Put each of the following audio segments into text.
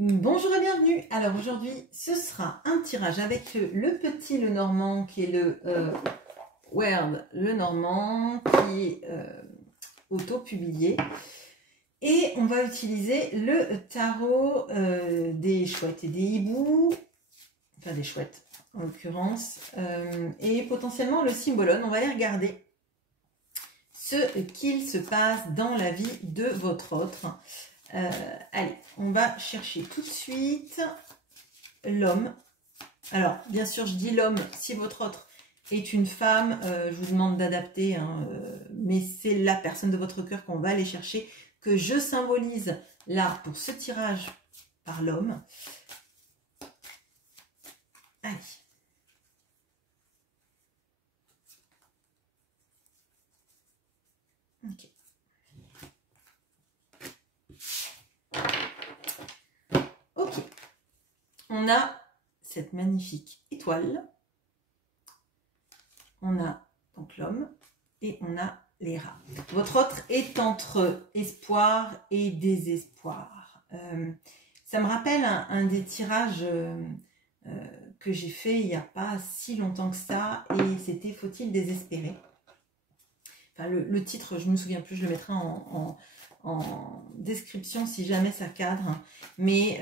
Bonjour et bienvenue. Alors aujourd'hui ce sera un tirage avec le petit Lenormand qui est le World Lenormand qui est auto-publié. Et on va utiliser le tarot des chouettes et des hiboux, enfin des chouettes en l'occurrence, et potentiellement le Symbolone. On va aller regarder ce qu'il se passe dans la vie de votre autre. Allez, on va chercher tout de suite l'homme. Alors, bien sûr, je dis l'homme, si votre autre est une femme, je vous demande d'adapter, hein, mais c'est la personne de votre cœur qu'on va aller chercher, que je symbolise là pour ce tirage par l'homme. Allez. Ok. Ok, on a cette magnifique étoile, on a donc l'homme et on a les rats. Votre autre est entre espoir et désespoir. Ça me rappelle un des tirages que j'ai fait il n'y a pas si longtemps que ça, et c'était « Faut-il désespérer ?» Enfin, le titre, je ne me souviens plus, je le mettrai en description si jamais ça cadre, mais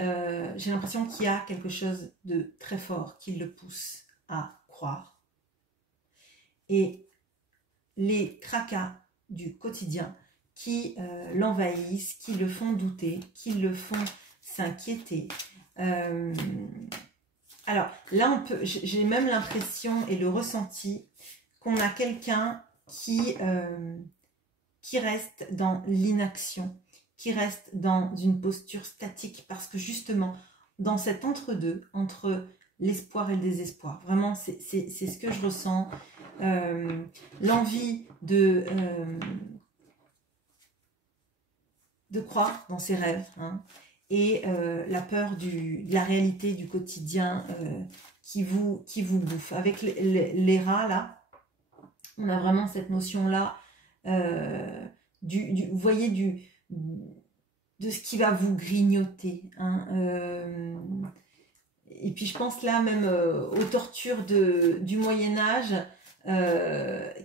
j'ai l'impression qu'il y a quelque chose de très fort qui le pousse à croire. Et les tracas du quotidien qui l'envahissent, qui le font douter, qui le font s'inquiéter. Alors là, j'ai même l'impression et le ressenti qu'on a quelqu'un qui reste dans l'inaction, qui reste dans une posture statique, parce que justement, dans cet entre-deux, entre l'espoir et le désespoir, vraiment, c'est ce que je ressens, l'envie de croire dans ses rêves, hein, et la peur de la réalité du quotidien qui vous bouffe. Avec les rats, là, on a vraiment cette notion-là, vous voyez, de ce qui va vous grignoter, hein, et puis je pense là même aux tortures du Moyen-Âge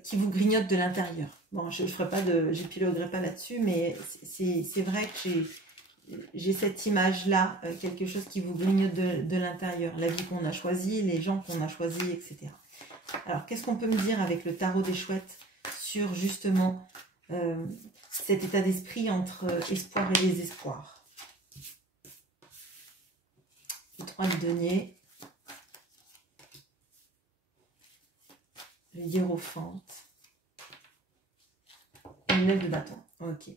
qui vous grignotent de l'intérieur. Bon, j'épiloguerai pas là-dessus, mais c'est vrai que j'ai cette image-là, quelque chose qui vous grignote de l'intérieur, la vie qu'on a choisie, les gens qu'on a choisis, etc. Alors, qu'est-ce qu'on peut me dire avec le tarot des chouettes sur justement cet état d'esprit entre espoir et désespoir? Le 3 de denier, le hiérophante, et le 9 de bâton. Ok.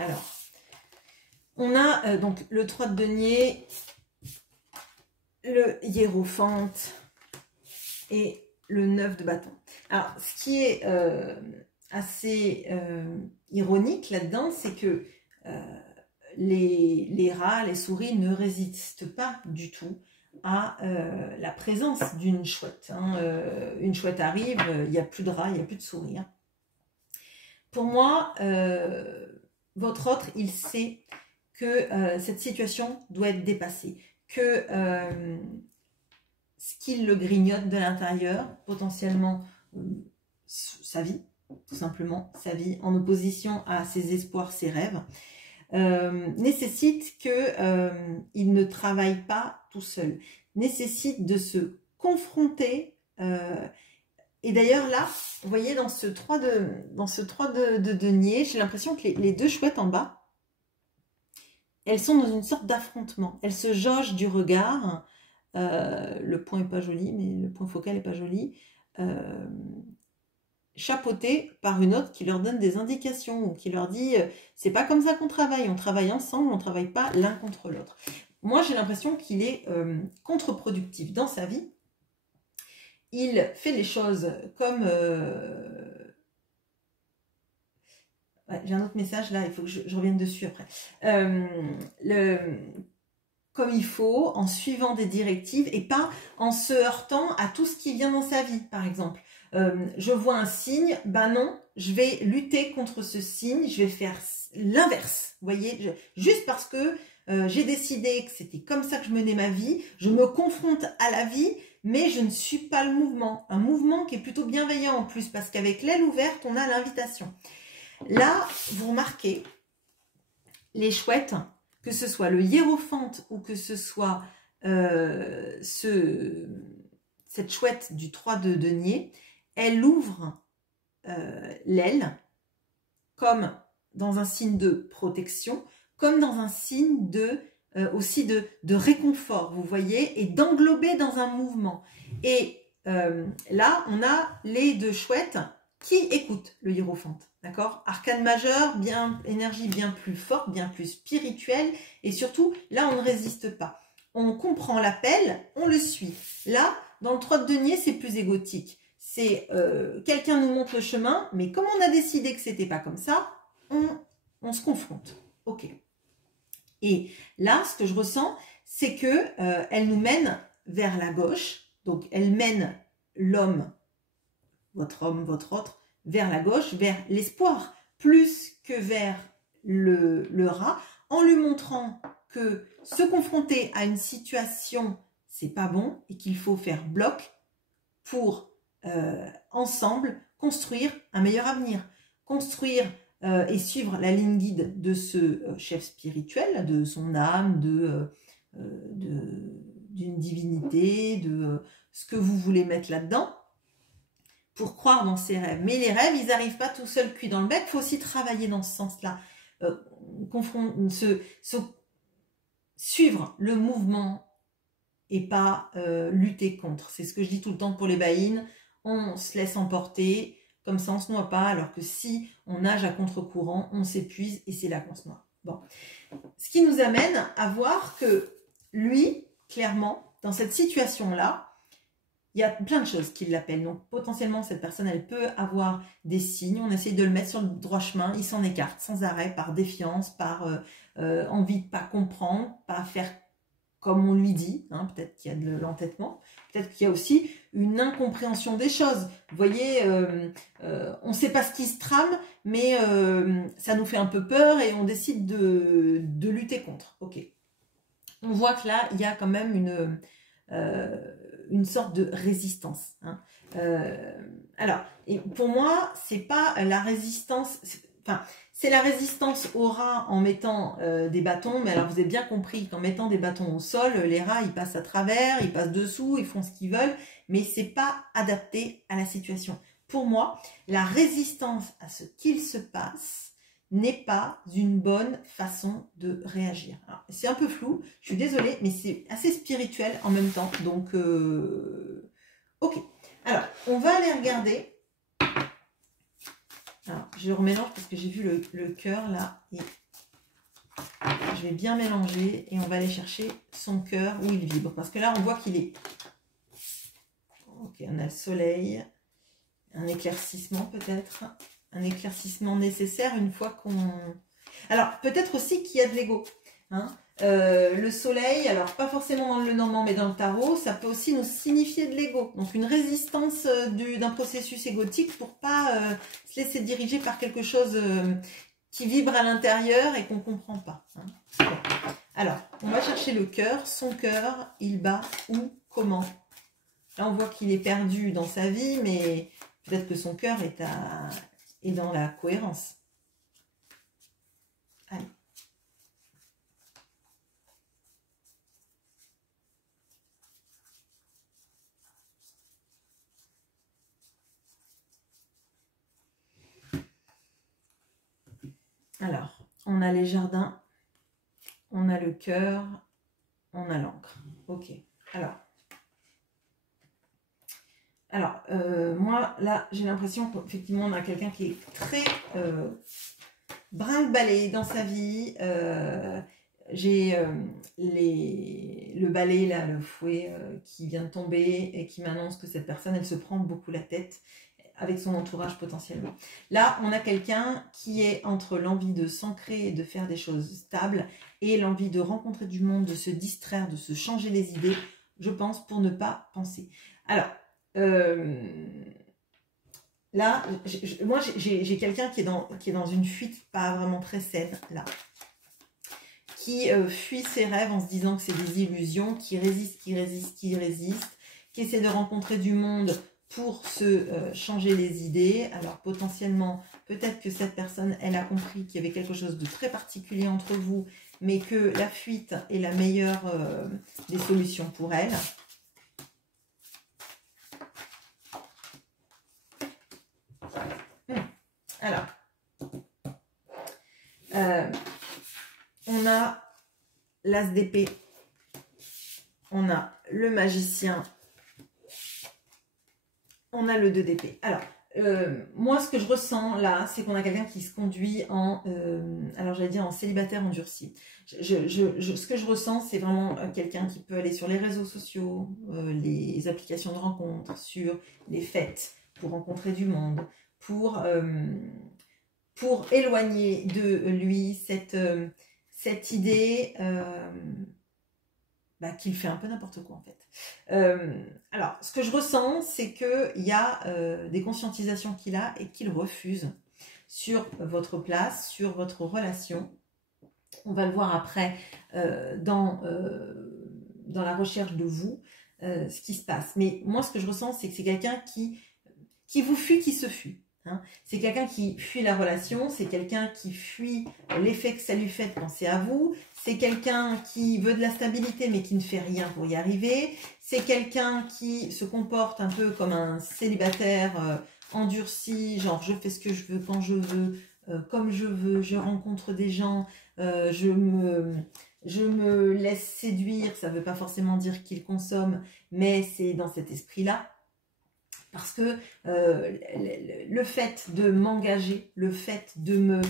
Alors, on a donc le 3 de denier, le hiérophante et le 9 de bâton. Alors, ce qui est assez ironique là-dedans, c'est que les rats, les souris ne résistent pas du tout à la présence d'une chouette, hein. Une chouette arrive, il n'y a plus de rats, il n'y a plus de souris, hein. Pour moi, votre autre, il sait que cette situation doit être dépassée, que ce qui le grignote de l'intérieur, potentiellement sa vie, tout simplement, sa vie en opposition à ses espoirs, ses rêves, nécessite qu'il ne travaille pas tout seul, nécessite de se confronter. Et d'ailleurs là, vous voyez, dans ce 3 de denier, j'ai l'impression que les deux chouettes en bas, elles sont dans une sorte d'affrontement. Elles se jaugent du regard. Le point n'est pas joli, mais le point focal n'est pas joli. Chapeauté par une autre qui leur donne des indications, ou qui leur dit c'est pas comme ça qu'on travaille, on travaille ensemble, on travaille pas l'un contre l'autre. Moi j'ai l'impression qu'il est contre-productif dans sa vie. Il fait les choses comme ouais, j'ai un autre message là, il faut que je revienne dessus après. Comme il faut, en suivant des directives et pas en se heurtant à tout ce qui vient dans sa vie, par exemple. Je vois un signe, ben non, je vais lutter contre ce signe, je vais faire l'inverse, vous voyez, juste parce que j'ai décidé que c'était comme ça que je menais ma vie, je me confronte à la vie, mais je ne suis pas le mouvement. Un mouvement qui est plutôt bienveillant en plus, parce qu'avec l'aile ouverte, on a l'invitation. Là, vous remarquez, les chouettes, que ce soit le hiérophante ou que ce soit cette chouette du 3 de denier, elle ouvre l'aile comme dans un signe de protection, comme dans un signe aussi de réconfort, vous voyez, et d'englober dans un mouvement. Et là, on a les deux chouettes qui écoutent le hiérophante, d'accord? Arcane majeur, énergie bien plus forte, bien plus spirituelle, et surtout, là, on ne résiste pas. On comprend l'appel, on le suit. Là, dans le 3 de denier, c'est plus égotique. C'est quelqu'un nous montre le chemin, mais comme on a décidé que c'était pas comme ça, on se confronte. Ok. Et là, ce que je ressens, c'est que elle nous mène vers la gauche. Donc, elle mène l'homme, votre homme, votre autre, vers la gauche, vers l'espoir, plus que vers le rat, en lui montrant que se confronter à une situation, c'est pas bon et qu'il faut faire bloc pour ensemble construire un meilleur avenir, construire et suivre la ligne guide de ce chef spirituel, de son âme, d'une divinité, de ce que vous voulez mettre là-dedans, pour croire dans ses rêves. Mais les rêves, ils n'arrivent pas tout seuls cuits dans le bec, il faut aussi travailler dans ce sens-là. Suivre le mouvement et pas lutter contre. C'est ce que je dis tout le temps pour les baïnes. On se laisse emporter, comme ça on ne se noie pas, alors que si on nage à contre-courant, on s'épuise et c'est là qu'on se noie. Bon. Ce qui nous amène à voir que lui, clairement, dans cette situation-là, il y a plein de choses qui l'appellent. Donc potentiellement, cette personne, elle peut avoir des signes. On essaye de le mettre sur le droit chemin. Il s'en écarte sans arrêt, par défiance, par envie de ne pas comprendre, pas faire comme on lui dit. Hein, peut-être qu'il y a de l'entêtement. Peut-être qu'il y a aussi une incompréhension des choses. Vous voyez, on ne sait pas ce qui se trame, mais ça nous fait un peu peur et on décide de lutter contre. Ok. On voit que là, il y a quand même une sorte de résistance. Hein. Alors, et pour moi, c'est pas la résistance... Enfin, c'est la résistance aux rats en mettant des bâtons, mais alors vous avez bien compris qu'en mettant des bâtons au sol, les rats, ils passent à travers, ils passent dessous, ils font ce qu'ils veulent, mais c'est pas adapté à la situation. Pour moi, la résistance à ce qu'il se passe n'est pas une bonne façon de réagir. C'est un peu flou, je suis désolée, mais c'est assez spirituel en même temps, donc ok. Alors, on va aller regarder. Alors, je remélange parce que j'ai vu le cœur là, et je vais bien mélanger et on va aller chercher son cœur où il vibre, parce que là on voit qu'il est... Ok, on a le soleil, un éclaircissement peut-être, un éclaircissement nécessaire une fois qu'on... Alors, peut-être aussi qu'il y a de l'ego. Hein. Le soleil, alors pas forcément dans le Lenormand, mais dans le tarot, ça peut aussi nous signifier de l'ego. Donc, une résistance d'un processus égotique pour pas se laisser diriger par quelque chose qui vibre à l'intérieur et qu'on ne comprend pas. Hein. Bon. Alors, on va chercher le cœur. Son cœur, il bat où, comment? Là, on voit qu'il est perdu dans sa vie, mais peut-être que son cœur est dans la cohérence. Allez. Alors, on a les jardins, on a le cœur, on a l'encre. Ok. Alors, moi, là, j'ai l'impression qu'effectivement, on a quelqu'un qui est très brinque-ballé dans sa vie. J'ai le balai, là, le fouet qui vient de tomber et qui m'annonce que cette personne, elle se prend beaucoup la tête avec son entourage potentiellement. Là, on a quelqu'un qui est entre l'envie de s'ancrer et de faire des choses stables et l'envie de rencontrer du monde, de se distraire, de se changer les idées, je pense, pour ne pas penser. Alors, là, j'ai quelqu'un qui est dans une fuite pas vraiment très saine, là, qui fuit ses rêves en se disant que c'est des illusions, qui résiste, qui essaie de rencontrer du monde pour se changer les idées. Alors potentiellement, peut-être que cette personne, elle a compris qu'il y avait quelque chose de très particulier entre vous, mais que la fuite est la meilleure des solutions pour elle. Alors, on a l'as d'épée, on a le magicien, on a le 2 d'épée. Alors, moi, ce que je ressens là, c'est qu'on a quelqu'un qui se conduit en, alors j'allais dire en célibataire endurci. Ce que je ressens, c'est vraiment quelqu'un qui peut aller sur les réseaux sociaux, les applications de rencontres, sur les fêtes, pour rencontrer du monde, pour éloigner de lui cette idée qu'il fait un peu n'importe quoi en fait. Alors, ce que je ressens, c'est qu'il y a des conscientisations qu'il a et qu'il refuse sur votre place, sur votre relation. On va le voir après dans la recherche de vous, ce qui se passe. Mais moi, ce que je ressens, c'est que c'est quelqu'un qui vous fuit, qui se fuit. Hein. C'est quelqu'un qui fuit la relation, c'est quelqu'un qui fuit l'effet que ça lui fait de penser à vous, c'est quelqu'un qui veut de la stabilité mais qui ne fait rien pour y arriver, c'est quelqu'un qui se comporte un peu comme un célibataire endurci, genre je fais ce que je veux, quand je veux, comme je veux, je rencontre des gens, je me laisse séduire, ça ne veut pas forcément dire qu'il consomme, mais c'est dans cet esprit-là. Parce que le fait de m'engager, le fait de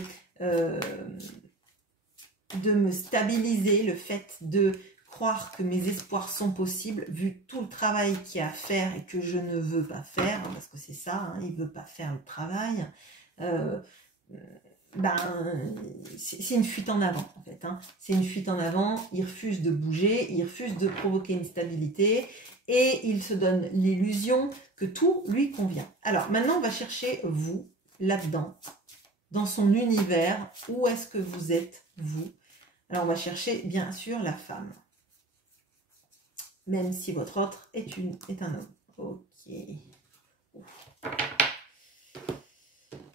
me stabiliser, le fait de croire que mes espoirs sont possibles, vu tout le travail qu'il y a à faire et que je ne veux pas faire, parce que c'est ça, hein, il ne veut pas faire le travail, c'est une fuite en avant en fait. Hein. C'est une fuite en avant, il refuse de bouger, il refuse de provoquer une stabilité et il se donne l'illusion que tout lui convient. Alors maintenant on va chercher vous, là-dedans, dans son univers, où est-ce que vous êtes vous? Alors on va chercher bien sûr la femme, même si votre autre est un homme. Ok.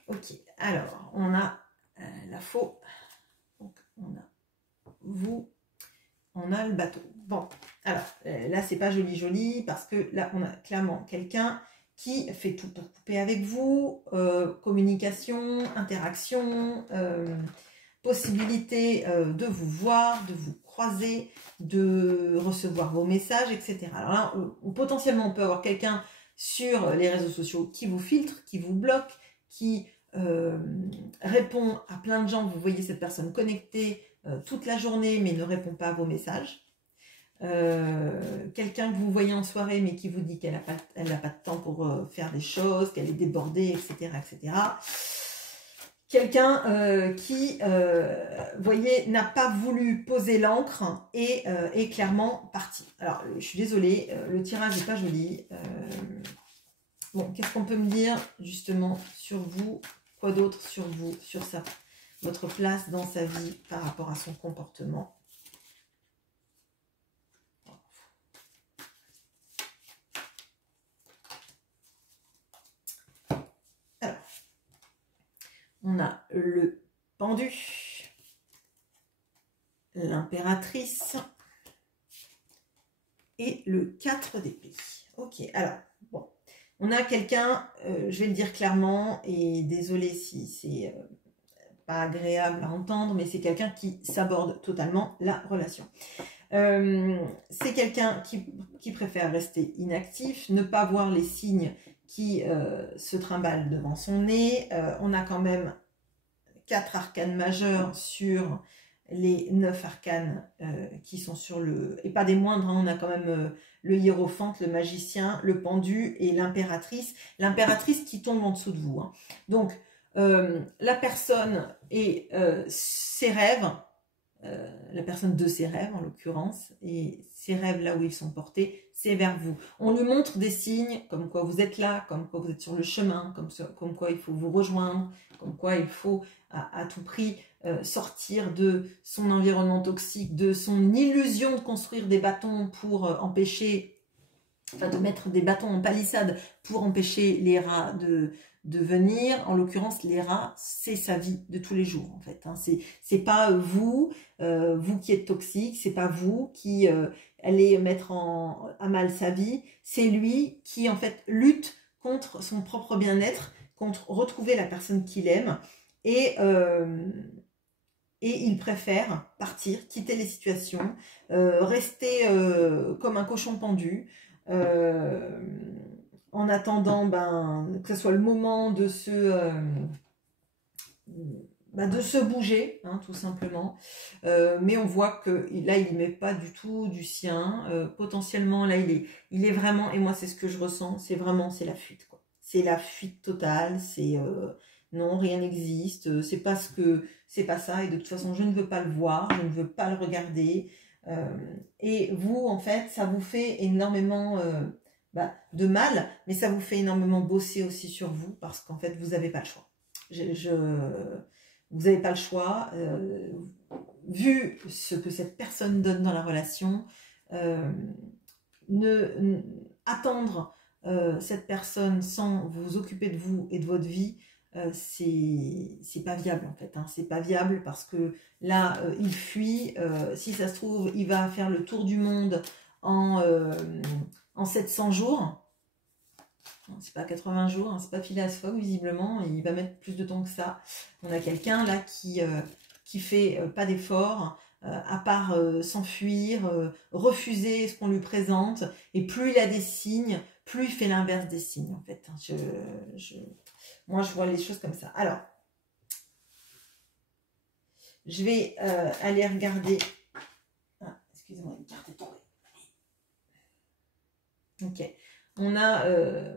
Ok, alors on a la faux, donc on a vous, on a le bateau. Bon, alors là c'est pas joli parce que là on a clairement quelqu'un qui fait tout pour couper avec vous, communication, interaction, possibilité de vous voir, de vous croiser, de recevoir vos messages, etc. Alors là, potentiellement on peut avoir quelqu'un sur les réseaux sociaux qui vous filtre, qui vous bloque, qui répond à plein de gens. Vous voyez cette personne connectée toute la journée mais ne répond pas à vos messages. Quelqu'un que vous voyez en soirée mais qui vous dit qu'elle n'a pas de temps pour faire des choses, qu'elle est débordée, etc. etc. Quelqu'un qui, voyez, n'a pas voulu poser l'encre et est clairement parti. Alors, je suis désolée, le tirage n'est pas joli. Bon, qu'est-ce qu'on peut me dire justement sur vous? Quoi d'autre sur vous, sur ça, votre place dans sa vie par rapport à son comportement? Alors, on a le pendu, l'impératrice et le 4 d'épée. Ok, alors, bon. On a quelqu'un, je vais le dire clairement, et désolé si c'est pas agréable à entendre, mais c'est quelqu'un qui saborde totalement la relation. C'est quelqu'un qui préfère rester inactif, ne pas voir les signes qui se trimballent devant son nez. On a quand même 4 arcanes majeurs sur les 9 arcanes qui sont sur le... Et pas des moindres, hein, on a quand même le hiérophante, le magicien, le pendu et l'impératrice. L'impératrice qui tombe en dessous de vous. Hein. Donc, la personne et ses rêves, la personne de ses rêves en l'occurrence, et ses rêves là où ils sont portés, c'est vers vous. On lui montre des signes comme quoi vous êtes là, comme quoi vous êtes sur le chemin, comme quoi il faut vous rejoindre, comme quoi il faut à tout prix sortir de son environnement toxique, de son illusion de construire des bâtons pour empêcher, enfin de mettre des bâtons en palissade pour empêcher les rats de venir. En l'occurrence, les rats, c'est sa vie de tous les jours en fait. Hein. C'est pas vous qui êtes toxique, c'est pas vous qui allez mettre à mal sa vie, c'est lui qui en fait lutte contre son propre bien-être, contre retrouver la personne qu'il aime et il préfère partir, quitter les situations, rester comme un cochon pendu, en attendant que ce soit le moment de se bouger, hein, tout simplement. Mais on voit que là, il met pas du tout du sien. Potentiellement, là, il est vraiment, et moi, c'est ce que je ressens, c'est la fuite, quoi. C'est la fuite totale, c'est non, rien n'existe, c'est pas ça, et de toute façon, je ne veux pas le voir, je ne veux pas le regarder. Et vous, en fait, ça vous fait énormément de mal, mais ça vous fait énormément bosser aussi sur vous, parce qu'en fait, vous n'avez pas le choix. Vous n'avez pas le choix, vu ce que cette personne donne dans la relation, attendre cette personne sans vous occuper de vous et de votre vie, c'est pas viable en fait, hein. C'est pas viable parce que là, il fuit, si ça se trouve, il va faire le tour du monde en 700 jours. C'est pas 80 jours, hein, c'est pas Phileas Fogg visiblement, il va mettre plus de temps que ça. On a quelqu'un là qui fait pas d'effort, à part s'enfuir, refuser ce qu'on lui présente, et plus il a des signes, plus il fait l'inverse des signes en fait. Moi je vois les choses comme ça. Alors, je vais aller regarder. Ah, excusez-moi, une carte est tombée. Ok. On a,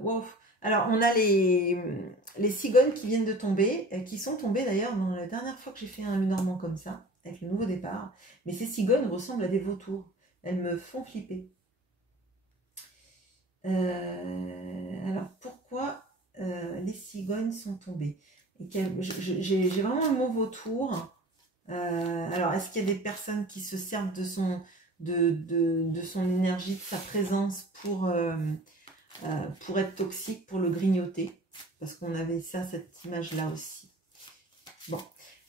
wow. Alors on a les cigognes qui viennent de tomber, qui sont tombées d'ailleurs dans la dernière fois que j'ai fait un Lenormand comme ça, avec le nouveau départ. Mais ces cigognes ressemblent à des vautours. Elles me font flipper. Alors pourquoi les cigognes sont tombées? J'ai vraiment le mot vautour. Alors est-ce qu'il y a des personnes qui se servent de son énergie, de sa présence pour être toxique, pour le grignoter, parce qu'on avait cette image là aussi. Bon,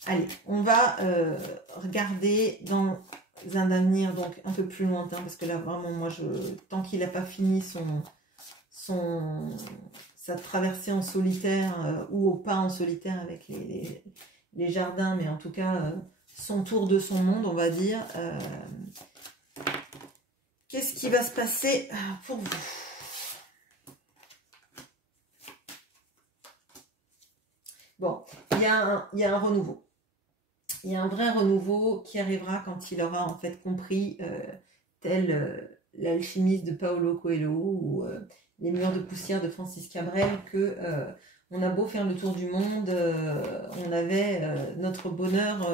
allez, on va regarder dans un avenir donc un peu plus lointain, parce que là vraiment moi tant qu'il n'a pas fini sa traversée en solitaire, ou au pas en solitaire avec les jardins, mais en tout cas son tour de son monde, on va dire, qu'est-ce qui va se passer pour vous? Bon, il y a un renouveau. Il y a un vrai renouveau qui arrivera quand il aura en fait compris, tel l'alchimiste de Paulo Coelho ou les murs de poussière de Francis Cabrel, que on a beau faire le tour du monde, on avait notre bonheur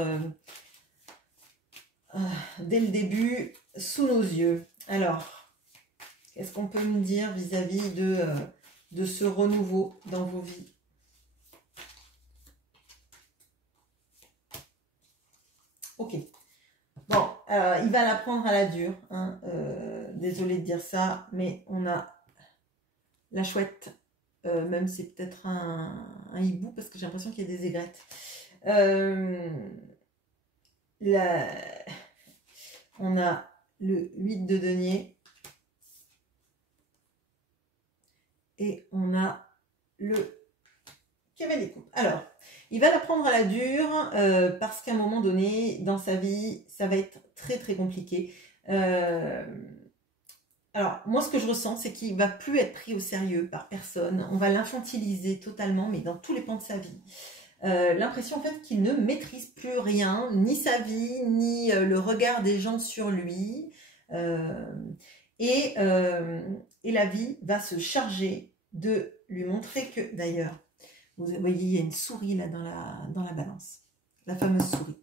dès le début sous nos yeux. Alors, qu'est-ce qu'on peut me dire vis-à-vis de ce renouveau dans vos vies? Ok. Bon, il va la prendre à la dure. Hein, désolée de dire ça, mais on a la chouette. Même c'est peut-être un hibou, parce que j'ai l'impression qu'il y a des aigrettes. On a le 8 de denier. Et on a le cavalier de coupe. Alors, il va la prendre à la dure parce qu'à un moment donné, dans sa vie, ça va être très très compliqué. Alors, moi, ce que je ressens, c'est qu'il ne va plus être pris au sérieux par personne. On va l'infantiliser totalement, mais dans tous les pans de sa vie. L'impression, en fait, qu'il ne maîtrise plus rien, ni sa vie, ni le regard des gens sur lui. Et la vie va se charger de lui montrer que, d'ailleurs, vous voyez, il y a une souris là dans la balance, la fameuse souris.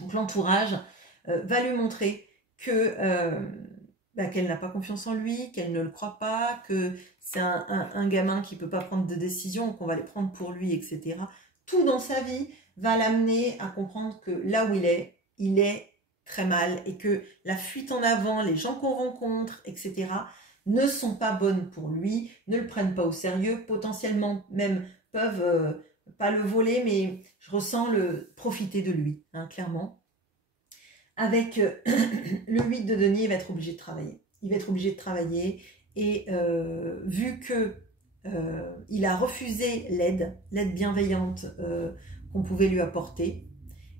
Donc l'entourage va lui montrer que qu'elle n'a pas confiance en lui, qu'elle ne le croit pas, que c'est un gamin qui ne peut pas prendre de décision, qu'on va les prendre pour lui, etc. Tout dans sa vie va l'amener à comprendre que là où il est très mal et que la fuite en avant, les gens qu'on rencontre, etc., ne sont pas bonnes pour lui, ne le prennent pas au sérieux, potentiellement même peuvent pas le voler, mais je ressens le profiter de lui, hein, clairement. Avec le 8 de denier, il va être obligé de travailler. Il va être obligé de travailler et vu que il a refusé l'aide bienveillante qu'on pouvait lui apporter,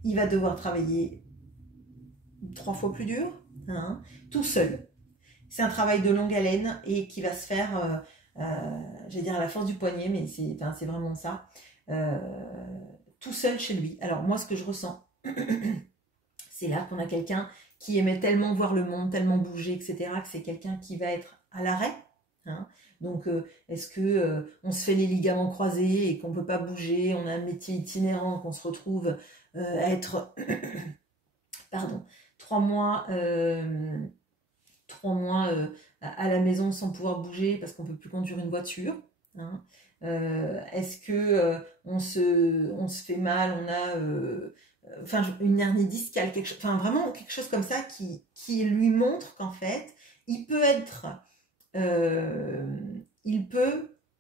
il va devoir travailler 3 fois plus dur, hein, tout seul. C'est un travail de longue haleine et qui va se faire, j'allais dire à la force du poignet, mais c'est vraiment ça, tout seul chez lui. Alors moi, ce que je ressens, c'est là qu'on a quelqu'un qui aimait tellement voir le monde, tellement bouger, etc., que c'est quelqu'un qui va être à l'arrêt. Hein. Donc, est-ce que on se fait les ligaments croisés et qu'on ne peut pas bouger, on a un métier itinérant, qu'on se retrouve à être, pardon, 3 mois, 3 mois à la maison sans pouvoir bouger parce qu'on ne peut plus conduire une voiture. Hein. Est-ce que on se fait mal, on a enfin une hernie discale, enfin vraiment quelque chose comme ça qui lui montre qu'en fait il peut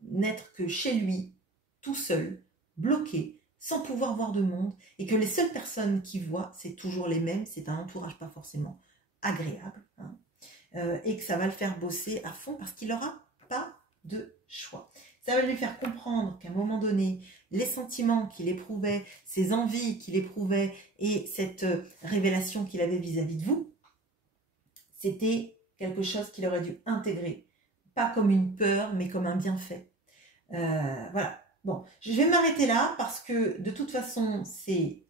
n'être que chez lui, tout seul, bloqué, sans pouvoir voir de monde, et que les seules personnes qu'il voit, c'est toujours les mêmes, c'est un entourage pas forcément agréable, hein, et que ça va le faire bosser à fond parce qu'il n'aura pas de choix. Ça va lui faire comprendre qu'à un moment donné, les sentiments qu'il éprouvait, ses envies qu'il éprouvait et cette révélation qu'il avait vis-à-vis de vous, c'était quelque chose qu'il aurait dû intégrer. Pas comme une peur, mais comme un bienfait. Voilà. Bon, je vais m'arrêter là parce que de toute façon, c'est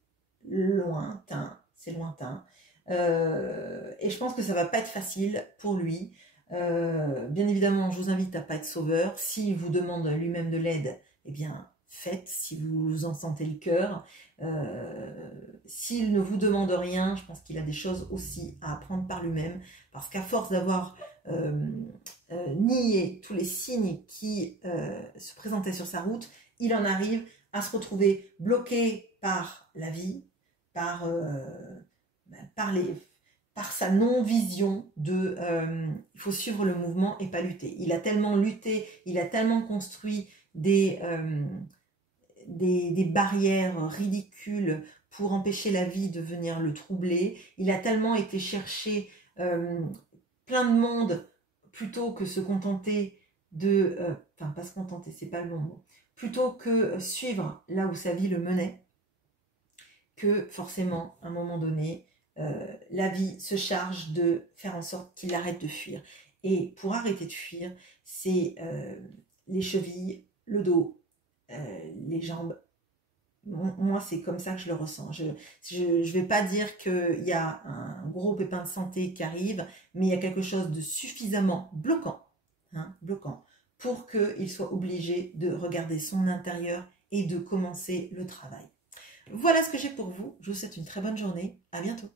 lointain. C'est lointain. Et je pense que ça va pas être facile pour lui. Bien évidemment, je vous invite à pas être sauveur. S'il vous demande lui-même de l'aide, eh bien, faites si vous en sentez le cœur. S'il ne vous demande rien, je pense qu'il a des choses aussi à apprendre par lui-même. Parce qu'à force d'avoir nié tous les signes qui se présentaient sur sa route, il en arrive à se retrouver bloqué par la vie, par sa non-vision de il faut suivre le mouvement et pas lutter. Il a tellement lutté, il a tellement construit des barrières ridicules pour empêcher la vie de venir le troubler. Il a tellement été chercher plein de monde plutôt que se contenter de... Enfin, pas se contenter, c'est pas le mot. Plutôt que suivre là où sa vie le menait, que forcément, à un moment donné, la vie se charge de faire en sorte qu'il arrête de fuir. Et pour arrêter de fuir, c'est les chevilles, le dos, les jambes. Moi, c'est comme ça que je le ressens. Je vais pas dire qu'il y a un gros pépin de santé qui arrive, mais il y a quelque chose de suffisamment bloquant, hein, bloquant, pour qu'il soit obligé de regarder son intérieur et de commencer le travail. Voilà ce que j'ai pour vous. Je vous souhaite une très bonne journée. À bientôt.